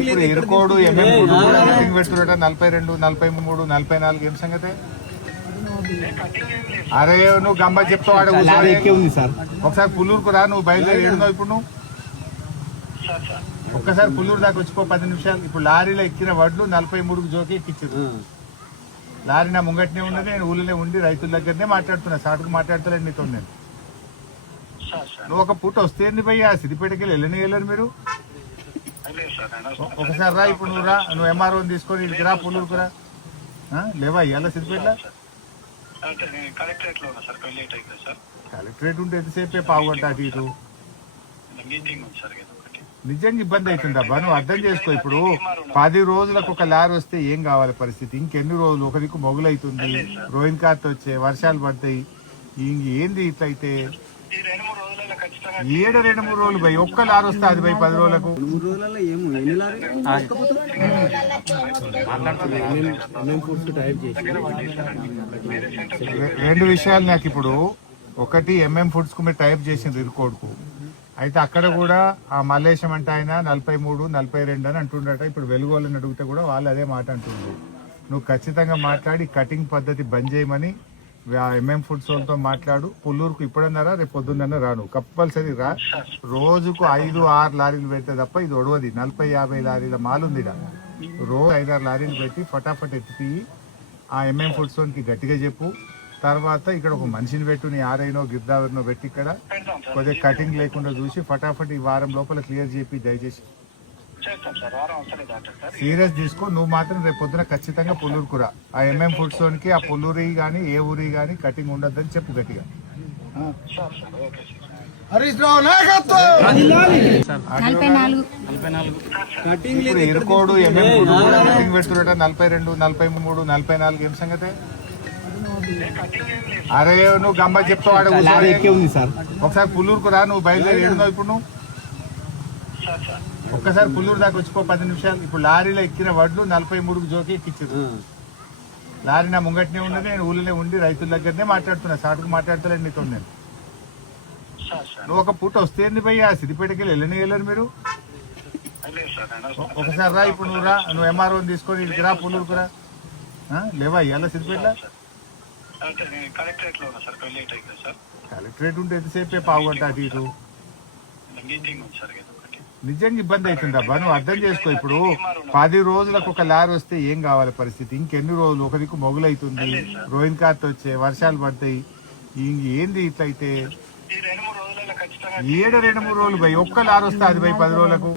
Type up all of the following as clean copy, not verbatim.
ఇప్పుడు ఎరుకోడు కటింగ్ పెడుతున్నట 42, 43, 44 ఏం సంగతే? అరే నువ్వు గంబ చెప్తావు ఉంది సార్. ఒకసారి పుల్లూరుకు రా, నువ్వు బయలుదేరి ఏడున్నావు ఇప్పుడు నువ్వు. ఒక్కసారి పుల్లూరు దాకా వచ్చిపో 10 నిమిషాలు. ఇప్పుడు లారీలో ఎక్కిన వడ్లు 43కు జోకి ఎక్కించారు. లారీ నా ముంగట్నే ఉన్నది, నేను ఊళ్ళో ఉండి రైతుల దగ్గరనే మాట్లాడుతున్నా, సాటుకు మాట్లాడతలేదు నీతో. నేను నువ్వు ఒక పూట వస్తే భయ్యా సిద్దిపేటకి వెళ్ళని మీరు. ఒకసారి రా, ఇప్పుడు నువ్వు రా, నువ్వు ఎంఆర్ఓని తీసుకొని ఇక్కడికి రా, పుల్లూరుకు రా. లేవా ఇవాళ సిద్దిపేటలో కలెక్టరేట్ ఉంటే ఎంతసేపే పావుగంట అటు ఇటు. నిజంగా ఇబ్బంది అవుతుందబ్బా, నువ్వు అర్థం చేసుకో. ఇప్పుడు 10 రోజులకు ఒక లారీ వస్తే ఏం కావాలి పరిస్థితి? ఇంకెన్ని రోజులు? ఒక దిక్కు మొగులైతుంది, రోహిన్ కార్త్ వచ్చే, వర్షాలు పడతాయి, ఏంది ఇట్లయితే? 2-3 రోజులు భయ్, ఒక్క లారీ వస్తే అది భయ్ 10 రోజులకు. రెండు విషయాలు నాకు ఇప్పుడు. ఒకటి, ఎంఎం ఫుడ్స్ కు మీరు టైప్ చేసింది రికార్డుకు, అయితే అక్కడ కూడా ఆ మల్లేశం అంటే ఆయన 43, 42 అని అంటుండట. ఇప్పుడు వెలుగోళ్ళని అడిగితే కూడా వాళ్ళు అదే మాట అంటుండ్రు. నువ్వు ఖచ్చితంగా మాట్లాడి కటింగ్ పద్ధతి బంద్ చేయమని ఎంఎం ఫుడ్స్ వాళ్ళతో మాట్లాడు. పుల్లూరుకు ఇప్పుడన్నారా రేపు పొద్దున్న రాను, కంపల్సరీ రా. రోజుకు 5-6 లారీలు పెడితే తప్ప ఇది ఒడవది. 40-50 లారీల మాలుంది. రోజు 5-6 లారీలు పెట్టి ఫటాఫట్ ఎత్తిపి ఆ ఎంఎం ఫుడ్స్ కి గట్టిగా చెప్పు. తర్వాత ఇక్కడ ఒక మనిషిని పెట్టు, నీ ఆరైనో గిర్దావరినో పెట్టి ఇక్కడ కొద్దిగా కటింగ్ లేకుండా చూసి ఫటాఫట్ ఈ వారం లోపల క్లియర్ చేపి దయచేసి. సీరియస్ తీసుకో. నువ్వు మాత్రం రేపు పొద్దున ఖచ్చితంగా పుల్లూరుకు రా. ఆ ఎంఎం ఫుడ్స్ కి ఆ పుల్లూరి గానీ ఏ ఊరి గానీ కటింగ్ ఉండొద్దని చెప్పు గట్టిగా. ఇప్పుడు ఎరుకోడు కటింగ్ పెడుతున్నట 42, 43, 44 ఏం సంగతే? అరే నువ్వు గంబ చెప్తావు ఉంది సార్. ఒకసారి పుల్లూరుకు రా, నువ్వు బయలుదేరి ఏడున్నావు ఇప్పుడు నువ్వు. ఒక్కసారి పుల్లూరు దాకా వచ్చిపో 10 నిమిషాలు. ఇప్పుడు లారీలో ఎక్కిన వడ్లు 43కు జోకి ఎక్కించారు. లారీ నా ముంగట్నే ఉన్నది, నేను ఊళ్ళో ఉండి రైతుల దగ్గరనే మాట్లాడుతున్నా, సాటుకు మాట్లాడతలేదు నీతో. నేను నువ్వు ఒక పూట వస్తే భయ్యా సిద్దిపేటకి వెళ్ళని మీరు. ఒకసారి రా, ఇప్పుడు నువ్వు రా, నువ్వు ఎంఆర్ఓని తీసుకొని ఇక్కడికి రా, పుల్లూరుకు రా. లేవా ఇవాళ సిద్దిపేటలో కలెక్టరేట్ ఉంటే ఎంతసేపే పావుగంట అటు ఇటు. నిజంగా ఇబ్బంది అవుతుందబ్బా, నువ్వు అర్థం చేసుకో. ఇప్పుడు 10 రోజులకు ఒక లారీ వస్తే ఏం కావాలి పరిస్థితి? ఇంకెన్ని రోజులు? ఒక దిక్కు మొగులైతుంది, రోహిన్ కార్త్ వచ్చే, వర్షాలు పడతాయి, ఏంది ఇట్లయితే? 2-3 రోజులు భయ్, ఒక్క లారీ వస్తే అది భయ్ 10 రోజులకు.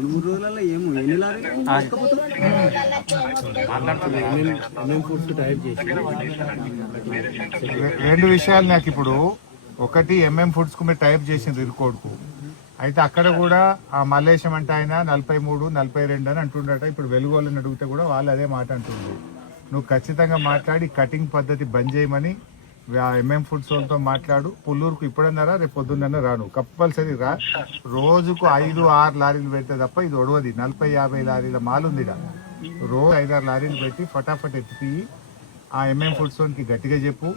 రెండు విషయాలు నాకు ఇప్పుడు. ఒకటి, ఎంఎం ఫుడ్స్ కు మీరు టైప్ చేసింది రికార్డుకు, అయితే అక్కడ కూడా ఆ మల్లేశం అంటే ఆయన 43, 42 అని అంటుండట. ఇప్పుడు వెలుగోళ్ళని అడిగితే కూడా వాళ్ళు అదే మాట అంటుండ్రు. నువ్వు ఖచ్చితంగా మాట్లాడి కటింగ్ పద్ధతి బంద్ చేయమని ఎంఎం ఫుడ్స్ వాళ్ళతో మాట్లాడు. పుల్లూరుకు ఇప్పుడన్నారా రేపు పొద్దున్న రాను, కంపల్సరీ రా. రోజుకు 5-6 లారీలు పెడితే తప్ప ఇది ఒడవది. 40-50 లారీల మాలుంది. రోజు 5-6 లారీలు పెట్టి ఫటాఫట్ ఎత్తిపి ఆ ఎంఎం ఫుడ్స్ కి గట్టిగా చెప్పు.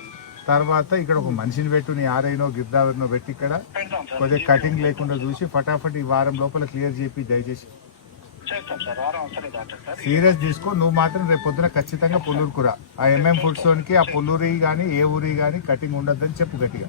తర్వాత ఇక్కడ ఒక మనిషిని పెట్టు, నీ ఆరైనో గిర్దావరినో పెట్టి ఇక్కడ కొద్దిగా కటింగ్ లేకుండా చూసి ఫటాఫట్ ఈ వారం లోపల క్లియర్ చేపి దయచేసి. సీరియస్ తీసుకో. నువ్వు మాత్రం రేపు పొద్దున ఖచ్చితంగా పుల్లూరుకు రా. ఆ ఎంఎం ఫుడ్స్ కి ఆ పుల్లూరి గానీ ఏ ఊరి గానీ కటింగ్ ఉండొద్దని చెప్పు గట్టిగా.